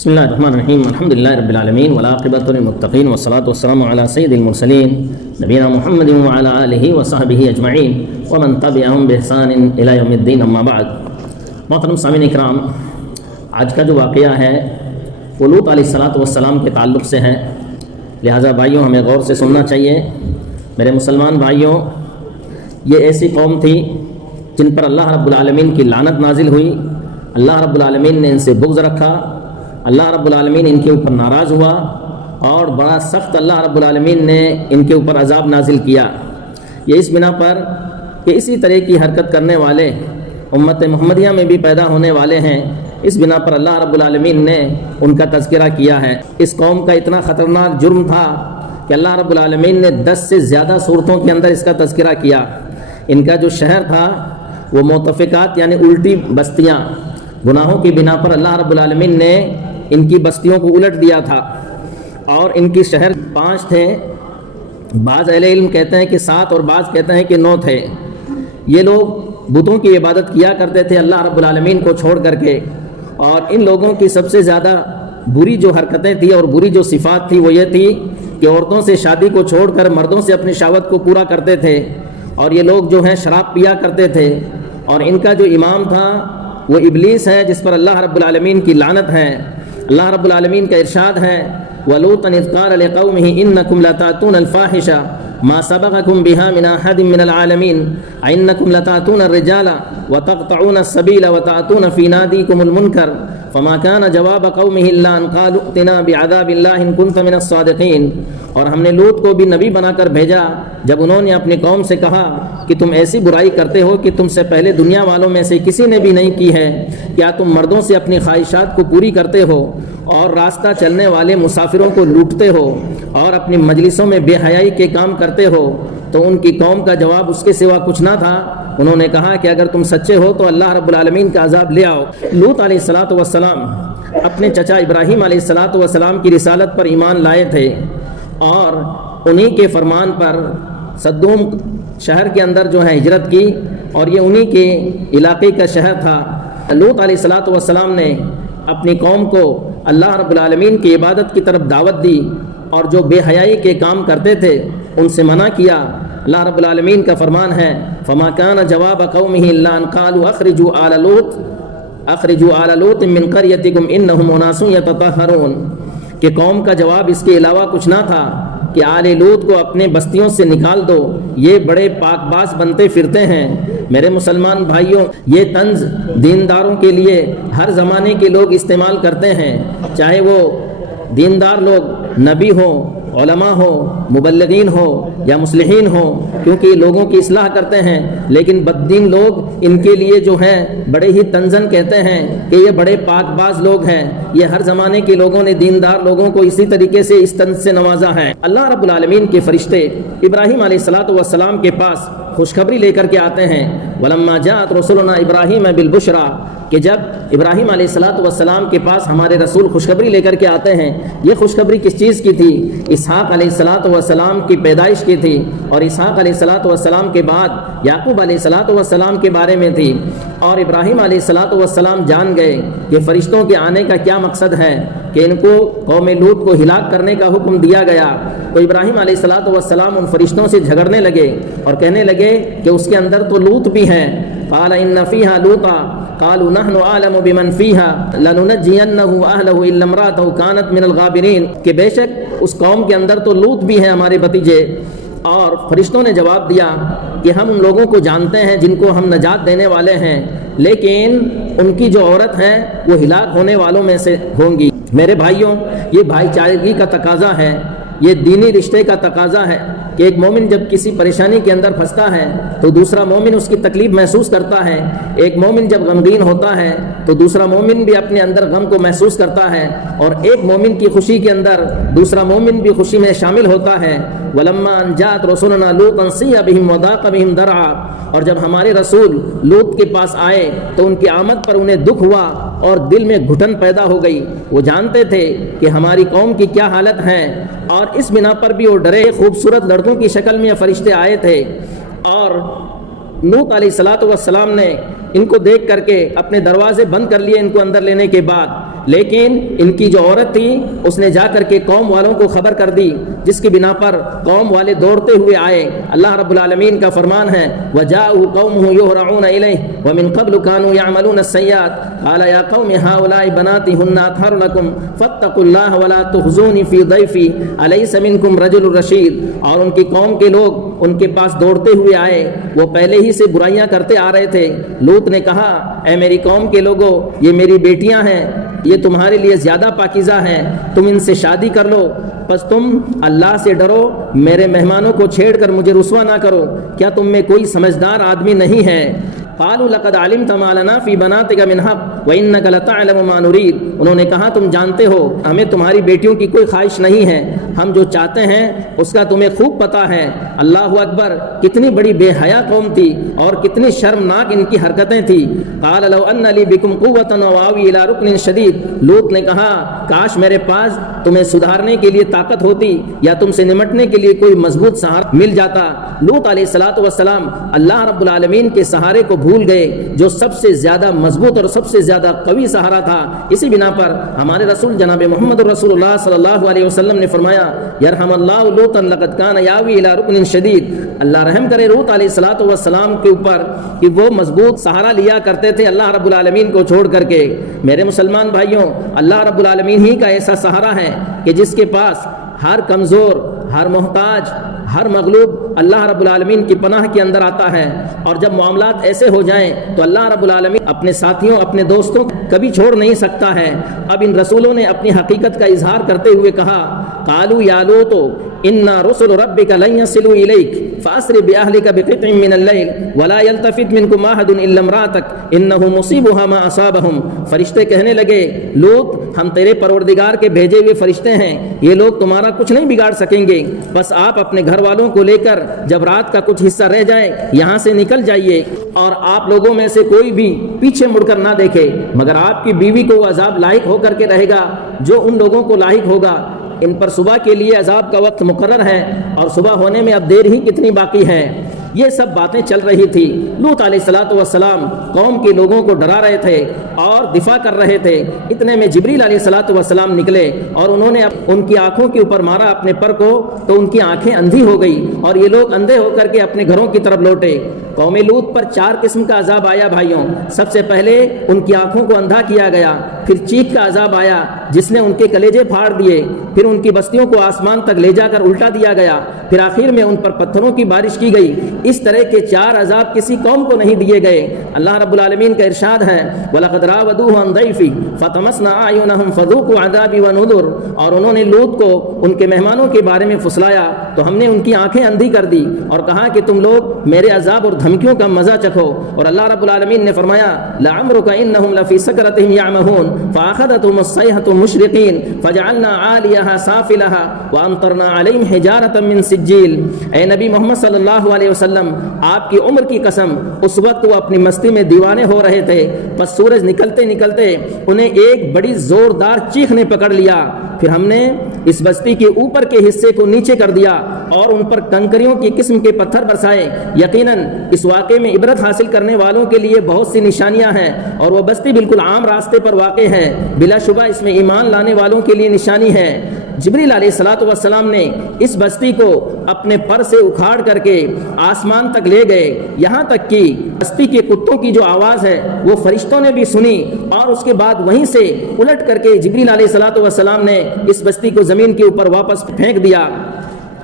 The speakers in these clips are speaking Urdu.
بسم اللہ الرحمن الرحیم الحمد للہ رب العالمین والعاقبۃ للمتقین والصلاۃ والسلام علی سید المرسلین نبینا محمد وعلی آلہ وصحبہ اجمعین ومن تبعہم بإحسان الی یوم الدین اما بعد۔ محترم سامعین اکرام، آج کا جو واقعہ ہے وہ لوط علیہ السلام کے تعلق سے ہے، لہٰذا بھائیوں ہمیں غور سے سننا چاہیے۔ میرے مسلمان بھائیوں، یہ ایسی قوم تھی جن پر اللہ رب العالمین کی لعنت نازل ہوئی، اللہ رب العالمین نے ان سے بغض رکھا، اللہ رب العالمین ان کے اوپر ناراض ہوا اور بڑا سخت اللہ رب العالمین نے ان کے اوپر عذاب نازل کیا۔ یہ اس بنا پر کہ اسی طرح کی حرکت کرنے والے امت محمدیہ میں بھی پیدا ہونے والے ہیں، اس بنا پر اللہ رب العالمین نے ان کا تذکرہ کیا ہے۔ اس قوم کا اتنا خطرناک جرم تھا کہ اللہ رب العالمین نے 10 سے زیادہ صورتوں کے اندر اس کا تذکرہ کیا۔ ان کا جو شہر تھا وہ متفقات یعنی الٹی بستیاں، گناہوں کی بنا پر اللہ رب العالمین نے ان کی بستیوں کو الٹ دیا تھا، اور ان کی شہر 5 تھے۔ بعض اہل علم کہتے ہیں کہ 7 اور بعض کہتے ہیں کہ 9 تھے۔ یہ لوگ بتوں کی عبادت کیا کرتے تھے اللہ رب العالمین کو چھوڑ کر کے، اور ان لوگوں کی سب سے زیادہ بری جو حرکتیں تھیں اور بری جو صفات تھی وہ یہ تھی کہ عورتوں سے شادی کو چھوڑ کر مردوں سے اپنی شہوت کو پورا کرتے تھے، اور یہ لوگ جو ہیں شراب پیا کرتے تھے، اور ان کا جو امام تھا وہ ابلیس ہے جس پر اللہ رب العالمین کی لعنت ہے۔ اللہ رب العالمین کا ارشاد ہے وَلُوطًا إِذْ قَالَ لِقَوْمِهِ إِنَّكُمْ لَتَأْتُونَ الْفَاحِشَةَ مَا سَبَقَكُم بِهَا مِنْ أَحَدٍ مِنَ الْعَالَمِينَ أَإِنَّكُمْ لَتَأْتُونَ الرِّجَالَ وَتَقْطَعُونَ السَّبِيلَ وَتَأْتُونَ فِي نَادِيكُمُ الْمُنكَرَ فما كان جواب قومه الا ان قالوا ائتنا بعذاب الله ان كنت من الصادقين۔ اور ہم نے لوط کو بھی نبی بنا کر بھیجا جب انہوں نے اپنی قوم سے کہا کہ تم ایسی برائی کرتے ہو کہ تم سے پہلے دنیا والوں میں سے کسی نے بھی نہیں کی ہے، کیا تم مردوں سے اپنی خواہشات کو پوری کرتے ہو اور راستہ چلنے والے مسافروں کو لوٹتے ہو اور اپنی مجلسوں میں بے حیائی کے کام کرتے ہو؟ تو ان کی قوم کا جواب اس کے سوا کچھ نہ تھا، انہوں نے کہا کہ اگر تم سچے ہو تو اللہ رب العالمین کا عذاب لے آؤ۔ لوط علیہ السلام اپنے چچا ابراہیم علیہ السلام کی رسالت پر ایمان لائے تھے، اور انہی کے فرمان پر صدوم شہر کے اندر جو ہے ہجرت کی، اور یہ انہی کے علاقے کا شہر تھا۔ لوط علیہ السلام نے اپنی قوم کو اللہ رب العالمین کی عبادت کی طرف دعوت دی، اور جو بے حیائی کے کام کرتے تھے ان سے منع کیا۔ اللہ رب العالمین کا فرمان ہے فما كان جواب قومه الا ان قالوا اخرجوا آل لوط من قريتكم انهم اناس يتطهرون، کہ قوم کا جواب اس کے علاوہ کچھ نہ تھا کہ آل لوط کو اپنے بستیوں سے نکال دو، یہ بڑے پاک باز بنتے پھرتے ہیں۔ میرے مسلمان بھائیوں، یہ طنز دینداروں کے لیے ہر زمانے کے لوگ استعمال کرتے ہیں، چاہے وہ دیندار لوگ نبی ہو، علماء ہو، مبلغین ہو یا مصلحین ہو، کیونکہ یہ لوگوں کی اصلاح کرتے ہیں، لیکن بددین لوگ ان کے لیے جو ہے بڑے ہی تنزن کہتے ہیں کہ یہ بڑے پاک باز لوگ ہیں۔ یہ ہر زمانے کے لوگوں نے دیندار لوگوں کو اسی طریقے سے اس طنز سے نوازا ہے۔ اللہ رب العالمین کے فرشتے ابراہیم علیہ السلام کے پاس خوشخبری لے کر کے آتے ہیں وَلَمَّا جَاءَتْ رُسُلُنَا إِبْرَاهِيمَ بِالْبُشْرَى، کہ جب ابراہیم علیہ السلام کے پاس ہمارے رسول خوشخبری لے کر کے آتے ہیں، یہ خوشخبری کس چیز کی تھی؟ اسحاق علیہ السلام کی پیدائش کی تھی، اور اسحاق علیہ السلام کے بعد یعقوب علیہ السلام کے بارے میں تھی۔ اور ابراہیم علیہ السلام جان گئے کہ فرشتوں کے آنے کا کیا مقصد ہے، کہ ان کو قوم لوط کو ہلاک کرنے کا حکم دیا گیا۔ تو ابراہیم علیہ السلام ان فرشتوں سے جھگڑنے لگے اور کہنے لگے کہ اس کے اندر تو لوط بھی ہے۔ قال ان فیہا لوطا قالوا نحن اعلم بمن فیہا لننجینہ اہلہ الا امرأتہ کانت من الغابرین، کہ بے شک اس قوم کے اندر تو لوط بھی ہیں ہمارے بھتیجے۔ اور فرشتوں نے جواب دیا کہ ہم ان لوگوں کو جانتے ہیں جن کو ہم نجات دینے والے ہیں، لیکن ان کی جو عورت ہے وہ ہلاک ہونے والوں میں سے ہوں گی۔ میرے بھائیوں، یہ بھائی چارگی کا تقاضا ہے، یہ دینی رشتے کا تقاضا ہے کہ ایک مومن جب کسی پریشانی کے اندر پھنستا ہے تو دوسرا مومن اس کی تکلیف محسوس کرتا ہے، ایک مومن جب غمگین ہوتا ہے تو دوسرا مومن بھی اپنے اندر غم کو محسوس کرتا ہے، اور ایک مومن کی خوشی کے اندر دوسرا مومن بھی خوشی میں شامل ہوتا ہے۔ وَلَمَّا أَن جَاءَتْ رُسُلُنَا لُوطًا سِيَّ بِهِمْ وَضَاقَ بِهِمْ ذَرْعًا، اور جب ہمارے رسول لوط کے پاس آئے تو ان کی آمد پر انہیں دکھ ہوا اور دل میں گھٹن پیدا ہو گئی۔ وہ جانتے تھے کہ ہماری قوم کی کیا حالت ہے، اور اس بنا پر بھی وہ ڈرے۔ خوبصورت لڑکوں کی شکل میں فرشتے آئے تھے، اور لوط علیہ السلام نے ان کو دیکھ کر کے اپنے دروازے بند کر لیے ان کو اندر لینے کے بعد، لیکن ان کی جو عورت تھی اس نے جا کر کے قوم والوں کو خبر کر دی، جس کی بنا پر قوم والے دوڑتے ہوئے آئے۔ اللہ رب العالمین کا فرمان ہے وَجَاءُوا قَوْمُهُ يُهْرَعُونَ إِلَيْهِ وَمِن قَبْلُ كَانُوا يَعْمَلُونَ السَّيِّئَاتِ قَالَ يَا قَوْمِ هَؤُلَاءِ بَنَاتِي هُنَّ أَطْهَرُ لَكُمْ فَاتَّقُوا اللَّهَ وَلَا تُخْزُونِي فِي ضَيْفِي أَلَيْسَ مِنكُمْ رَجُلٌ رَشِيدٌ۔ اور ان کی قوم کے لوگ ان کے پاس دوڑتے ہوئے آئے، وہ پہلے ہی سے برائیاں کرتے آ رہے تھے۔ لوط نے کہا اے میری قوم کے لوگوں، یہ میری بیٹیاں ہیں، یہ تمہارے لیے زیادہ پاکیزہ ہیں، تم ان سے شادی کر لو، پس تم اللہ سے ڈرو، میرے مہمانوں کو چھیڑ کر مجھے رسوا نہ کرو، کیا تم میں کوئی سمجھدار آدمی نہیں ہے؟ قالوا لقد علمت ما لنا في بناتك من حق وانك لتعلم ما نريد۔ انہوں نے کہا تم جانتے ہو ہمیں تمہاری بیٹیوں کی کوئی خواہش نہیں ہے، ہم جو چاہتے ہیں اس کا تمہیں خوب پتہ ہے۔ اللہ اکبر، کتنی بڑی بے حیا قوم تھی اور کتنی شرمناک ان کی حرکتیں تھیں۔ قال لو ان لي بكم قوة واوي الى ركن شديد۔ لوط نے کہا کاش میرے پاس تمہیں سدھارنے کے لیے طاقت ہوتی یا تم سے نمٹنے کے لیے کوئی مضبوط سہارا مل جاتا۔ لوط علیہ الصلوۃ والسلام اللہ رب العالمین کے سہارے کو بھول گئے جو سب سے زیادہ مضبوط اور سب سے زیادہ قوی سہارا تھا۔ اسی بنا پر ہمارے رسول جناب محمد رسول اللہ صلی اللہ علیہ وسلم نے فرمایا یرحم اللہ لوطا لقد کان یاوی الی رکن شدید۔ اللہ رحم کرے لوط علیہ الصلوۃ والسلام کے اوپر کہ وہ مضبوط سہارا لیا کرتے تھے اللہ رب العالمین کو چھوڑ کر کے۔ میرے مسلمان بھائیوں، اللہ رب العالمین ہی کا ایسا سہارا ہے کہ جس کے پاس ہر کمزور، ہر محتاج، ہر مغلوب اللہ رب العالمین کی پناہ کے اندر آتا ہے۔ اور جب معاملات ایسے ہو جائیں تو اللہ رب العالمین اپنے ساتھیوں، اپنے دوستوں کبھی چھوڑ نہیں سکتا ہے۔ اب ان رسولوں نے اپنی حقیقت کا اظہار کرتے ہوئے کہا قالوا یا لوط انا رسل ربک لن يصلوا الیک فاسر باہلک بقطع من اللیل ولا يلتفت منکم احد الا امرأتک انہ مصیبها ما اصابہم۔ فرشتے کہنے لگے لوط ہم تیرے پروردگار کے بھیجے ہوئے فرشتے ہیں، یہ لوگ تمہارا کچھ نہیں بگاڑ سکیں گے، بس آپ اپنے گھر والوں کو لے کر جب رات کا کچھ حصہ رہ جائے یہاں سے نکل جائیے، اور آپ لوگوں میں سے کوئی بھی پیچھے مڑ کر نہ دیکھے، مگر آپ کی بیوی کو وہ عذاب لاحق ہو کر کے رہے گا جو ان لوگوں کو لاحق ہوگا۔ ان پر صبح کے لیے عذاب کا وقت مقرر ہے اور صبح ہونے میں اب دیر ہی کتنی باقی ہے۔ یہ سب باتیں چل رہی تھی۔ لوط علیہ الصلوۃ والسلام قوم کے لوگوں کو ڈرا رہے تھے اور دفاع کر رہے تھے۔ اتنے میں جبریل علیہ الصلوۃ والسلام نکلے اور انہوں نے ان کی آنکھوں کے اوپر مارا اپنے پر کو تو ان کی آنکھیں اندھی ہو گئی اور یہ لوگ اندھے ہو کر کے اپنے گھروں کی طرف لوٹے۔ قوم لوط پر 4 قسم کا عذاب آیا بھائیوں۔ سب سے پہلے ان کی آنکھوں کو اندھا کیا گیا، پھر چیخ کا عذاب آیا جس نے ان کے کلیجے پھاڑ دیے، پھر ان کی بستیوں کو آسمان تک لے جا کر الٹا دیا گیا، پھر آخر میں ان پر پتھروں کی بارش کی گئی۔ اس طرح کے 4 عذاب کسی قوم کو نہیں دیے گئے۔ اللہ رب العالمین کا ارشاد ہے وَلَقَدْ رَاوَدُوهُ عَنْ ضَيْفِهِ فَطَمَسْنَا أَعْيُنَهُمْ فَذُوقُوا عَذَابِي وَنُذُرِ۔ اور انہوں نے لوط کو ان کے مہمانوں کے بارے میں پھسلایا تو ہم نے ان کی آنکھیں اندھی کر دی اور کہا کہ تم لوگ میرے عذاب اور دھمکیوں کا مزہ چکھو۔ اور اللہ رب العالمین نے فرمایا لَعَمْرُكَ إِنَّهُمْ لَفِي سَكْرَتِهِمْ يَعْمَهُونَ فَأَخَذَتْهُمُ الصَّيْحَةُ مُشْرِقِينَ فَجَعَلْنَا عَالِيَهَا سَافِلَهَا وَأَمْطَرْنَا عَلَيْهِمْ حِجَارَةً مِّن سِجِّيلٍ۔ اے نبی محمد صلی اللہ علیہ وسلم، آپ کی عمر کی قسم، اس وقت وہ اپنی مستی میں دیوانے ہو رہے تھے، پس سورج نکلتے نکلتے انہیں ایک بڑی زوردار چیخ نے پکڑ لیا، پھر ہم نے اس بستی کے اوپر کے حصے کو نیچے کر دیا اور ان پر کنکریوں کی قسم کے پتھر برسائے۔ یقیناً اس واقعے میں عبرت حاصل کرنے والوں کے لیے بہت سی نشانیاں ہیں اور وہ بستی بالکل عام راستے پر واقع ہے، بلا شبہ اس میں ایمان لانے والوں کے لیے نشانی ہے۔ جبریل علیہ الصلوۃ والسلام نے اس بستی کو اپنے پر سے اکھاڑ کر کے آسمان تک لے گئے، یہاں تک کہ بستی کے کتوں کی جو آواز ہے وہ فرشتوں نے بھی سنی، اور اس کے بعد وہیں سے الٹ کر کے جبریل علیہ الصلوۃ والسلام نے اس بستی کو زمین کے اوپر واپس پھینک دیا۔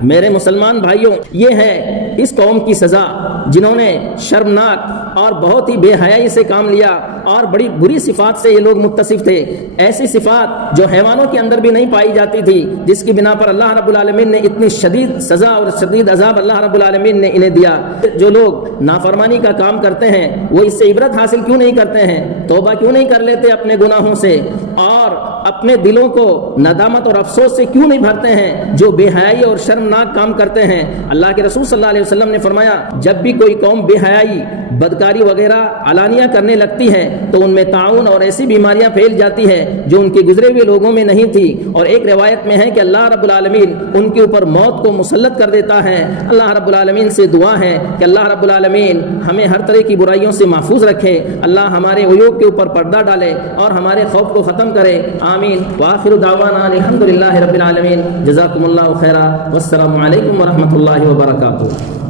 میرے مسلمان بھائیوں، یہ ہے اس قوم کی سزا جنہوں نے شرمناک اور بہت ہی بے حیائی سے کام لیا اور بڑی بری صفات سے یہ لوگ متصف تھے، ایسی صفات جو حیوانوں کے اندر بھی نہیں پائی جاتی تھی، جس کی بنا پر اللہ رب العالمین نے اتنی شدید سزا اور شدید عذاب اللہ رب العالمین نے انہیں دیا۔ جو لوگ نافرمانی کا کام کرتے ہیں وہ اس سے عبرت حاصل کیوں نہیں کرتے ہیں؟ توبہ کیوں نہیں کر لیتے اپنے گناہوں سے؟ اور اپنے دلوں کو ندامت اور افسوس سے کیوں نہیں بھرتے ہیں جو بے حیائی اور شرمناک کام کرتے ہیں؟ اللہ کے رسول صلی اللہ علیہ وسلم نے فرمایا جب بھی کوئی قوم بے حیائی بدکاری وغیرہ علانیہ کرنے لگتی ہے تو ان میں طاعون اور ایسی بیماریاں پھیل جاتی ہے جو ان کے گزرے ہوئے لوگوں میں نہیں تھی، اور ایک روایت میں ہے کہ اللہ رب العالمین ان کے اوپر موت کو مسلط کر دیتا ہے۔ اللہ رب العالمین سے دعا ہے کہ اللہ رب العالمین ہمیں ہر طرح کی برائیوں سے محفوظ رکھے، اللہ ہمارے عیوب کے اوپر پردہ ڈالے اور ہمارے خوف کو ختم کرے، آمین۔ وآخر دعوانا الحمدللہ رب العالمین، جزاکم اللہ خیرا، والسلام علیکم ورحمۃ اللہ وبرکاتہ۔